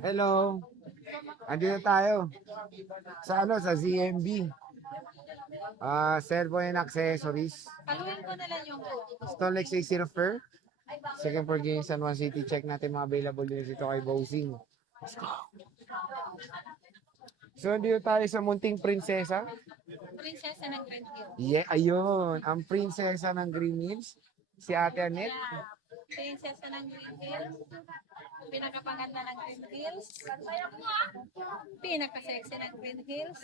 Hello. Andito tayo sa ZMB. Cellphone and accessories. Paluin ko na lang yung Stone Lake City Fair. Second floor game San Juan City. Check natin mga available din dito kay Bossing. So, andito tayo sa Munting Prinsesa. prinsesa ng Grand Hill. Yeah, ayun. Ang prinsesa ng Green Hills. Si Ate Annette. Yeah. Prinsesa ng Green Hills. Pinakapaganda ng Green Hills. Pinaka-sexy ng Green Hills.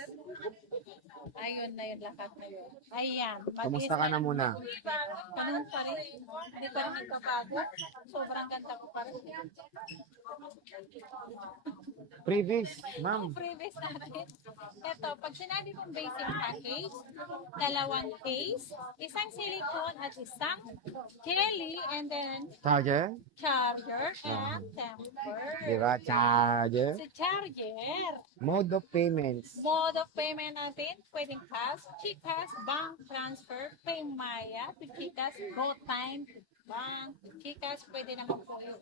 Ayun na yun lahat na yun. Ayan. Kumusta ka na muna? Ganun pa rin. Hindi pa rin nagbabago. Sobrang ganda ko pa rin. Previous, ma'am. Previous natin. Ito, pag sinabi mong basic package, dalawang case, isang silicone at isang jelly, and then Charger? charger and temper. Diba? Charger. Sa charger, Mode of payments. mode of payment natin, pwedeng cash, GCash, bank transfer, Paymaya, to GCash, GoTime, bank, GCash, pwede naman po yun.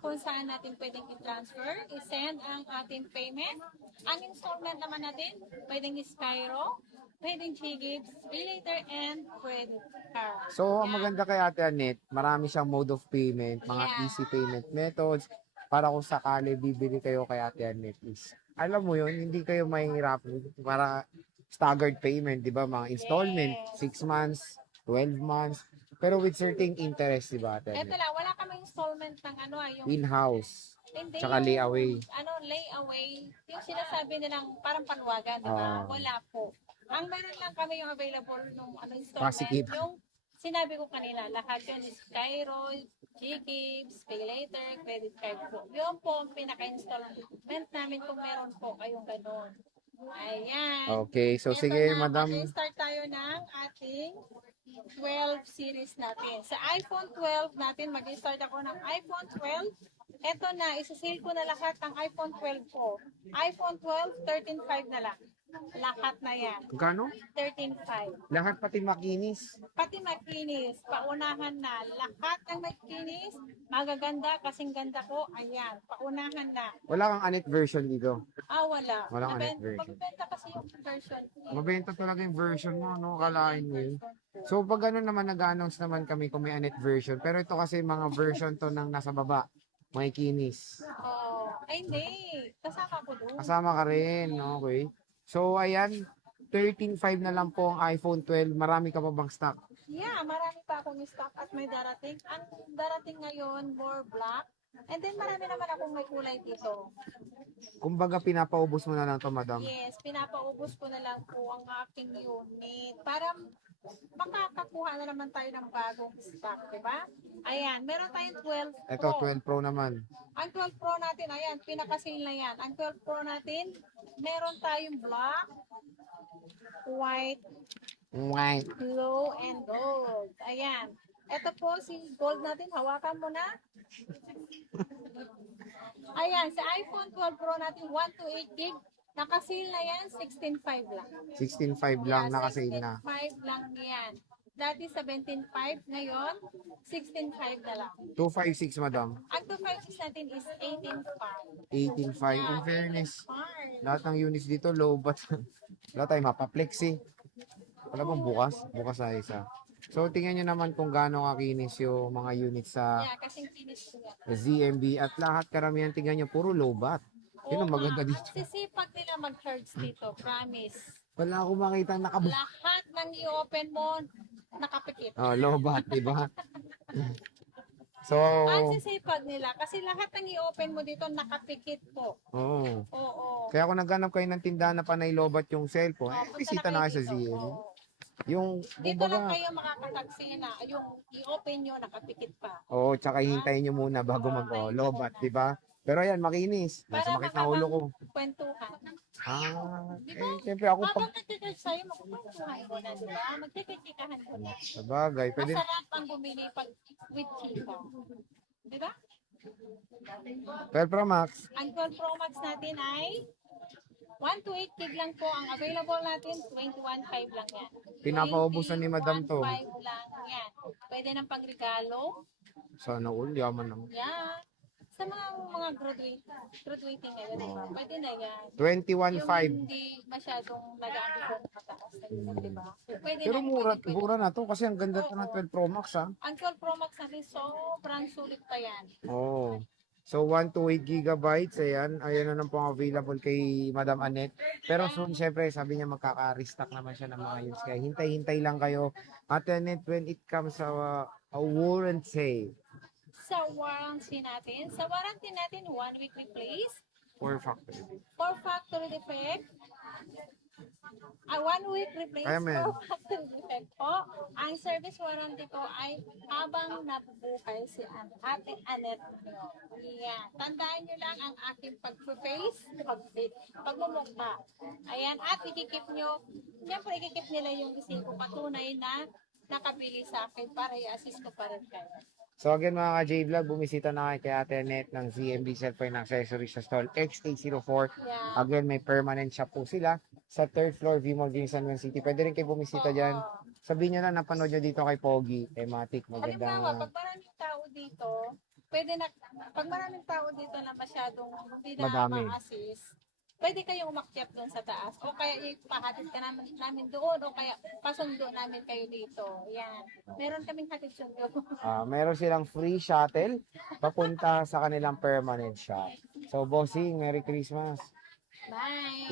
Kung saan natin pwedeng i-transfer, i-send ang ating payment. Ang installment naman natin, pwedeng Spyro, pwedeng GGives, Billater, and credit card. So, ang maganda kay Ate Annette, marami siyang mode of payment, mga Yeah. easy payment methods, para kung sakali bibili kayo kay Ate Annette is, alam mo yun, hindi kayo mahihirapan para staggered payment, di ba? Mga installment, Yes. 6 months, 12 months, pero with certain interest, di ba, Ate Eto Annette? lang, wala kami installment ng ano, yung In-house, hindi tsaka layaway. layaway, yung sinasabi nilang parang paluwagan, di ba? Wala po. Ang meron lang kami yung available nung installment, Pasikip. yung sinabi ko kanina, lahat yun is Cairo, GGives, Pay Later, credit card po. Yun po ang pinaka-installment namin kung meron po kayong ganun. Ayan. Okay, so Ito sige, na, madam. mag-start tayo ng ating 12 series natin. Sa iPhone 12 natin, mag-start ako ng iPhone 12. Ito na, isa-sale ko na lahat ng iPhone 12 ko. iPhone 12, 13.5 na lang. Lahat na yan. Kano? 13.5. Lahat pati makinis. Pati makinis, paunahan na. Lahat ng makinis, magaganda, kasing ganda ko, ayan, paunahan na. Wala kang Annette version dito. Wala. Walang Annette version. Magbenta kasi yung version. Mabenta talaga yung version mo, no? Kalain mo yun. So, pag gano'n naman, nag-announce naman kami kung may Annette version. Pero ito kasi mga version to ng nasa baba. May kinis. Oh, ay hindi. Kasama ko doon. Kasama ka rin, okay? So, ayan. 13.5 na lang po ang iPhone 12. Marami ka pa bang stock? Yeah, marami pa akong stock at may darating. Ang darating ngayon, more black. And then marami naman akong may kulay dito. Kumbaga, pinapaubos mo na lang to, madam. Yes, pinapaubos ko na lang po ang aking unit para makakakuha na naman tayo ng bagong stock, di ba? Ayan, meron tayong 12 Pro. Ito, 12 Pro naman. Ang 12 Pro natin, ayan, pinaka-sale na yan. Ang 12 Pro natin, meron tayong black, white, White. blue, and gold. Ayan. Ito po si gold natin, hawakan mo na. Ayan, sa iPhone 12 Pro natin, 128 gig. Naka-sale na yan, 16.5 lang. 16.5 lang, nakasale na. 16.5 lang yan. Dati 17.5, ngayon 16.5 na lang. 256, madam. Ang 256 natin is 18.5. 18.5. In fairness, Fine. lahat ng units dito, low but wala tayong mapaplexi. Wala bang bukas? Bukas na isa. So, tingnan nyo naman kung gaano kakinis yung mga units sa Yeah, kasing finish ko yan. ZMB at lahat karamihan tingnan nyo, puro low bat. Yun ang maganda dito. Ang sisipag nila mag-charge dito, promise. Wala akong makita nakabu. Lahat ng i-open mo, nakapikit. Oh, low bat, di ba? So, Ang sisipag nila, kasi lahat ng i-open mo dito, nakapikit po. oh. Oo. Kaya kung naghanap kayo ng tindahan na panay low bat yung cellphone, Punta bisita na na kayo sa dito. ZMB. Oo. Yung, Dito lang kumbaga, kayo makakataksi na. Yung i-open nyo, nakapikit pa. oh, tsaka hintayin nyo muna bago low bat, di ba? Pero ayan, makinis. Nasa makit na ulo ko. Kwentuhan. Siyempre ako pag Habang nagtitouch sa'yo, magkukwentuhan mo na, di ba? Magkikitikahan mo na. sabagay, pwede. Masarap ang bumili pag with chika. Di ba? 12 Pro Max, Ang 12 Pro Max natin ay 128 gig lang po. Ang available natin, 21.5 lang yan. pinapaubusan ni Madam to. 21.5 lang yan. Pwede ng pangregalo. Sana all, yaman naman. Yan. Sa mga graduating ngayon, di ba? Pwede na yan. 21.5. Yung hindi masyadong nag-aano sa mataas na yun, di ba? Pwede Pero na, pwede. mura na to kasi ang ganda to ng 12 Pro Max ha. Ang 12 Pro Max natin, sobrang sulit pa yan. Oh. So 128 gigabytes, ayan. Ayan na lang po ang available kay Madam Annette. Pero soon, syempre, sabi niya magkaka-restock naman siya ng mga units. Kaya hintay-hintay lang kayo. Ate Annette, when it comes sa a warranty Sa warranty natin, 1 week replace, or factory. for factory defect, 1 week replace Amen. for factory defect po. Ang service warranty ko ay habang nabubuhay si Ate Annette nyo. Yan. Tandaan nyo lang ang aking pag-face, pagmumukha. Ayan. At ikikip nyo, siyempre ikikip nila yung resibo patunay na nakabili sa akin para i-assist ko pa rin kayo. So again mga ka-J-Vlog, bumisita na kayo kay Ate Annette ng ZMB Cellphone Accessories sa stall X804. Yan. Again, may permanent shop po sila sa 3rd floor, V-Mall, San Juan City. Pwede rin kayo bumisita dyan. Sabihin nyo na, napanood nyo dito kay Pogi, kay Matic, Halimbawa, maganda. pag maraming tao dito, pag maraming tao dito na masyadong hindi na Madami. ma-assist, pwede kayong umakyat doon sa taas. O kaya ipahatid ka namin doon, o kaya pasundo namin kayo dito. Yan. Meron kaming hatid sundo. Meron silang free shuttle papunta sa kanilang permanent shop. So, bossing, Merry Christmas. Bye!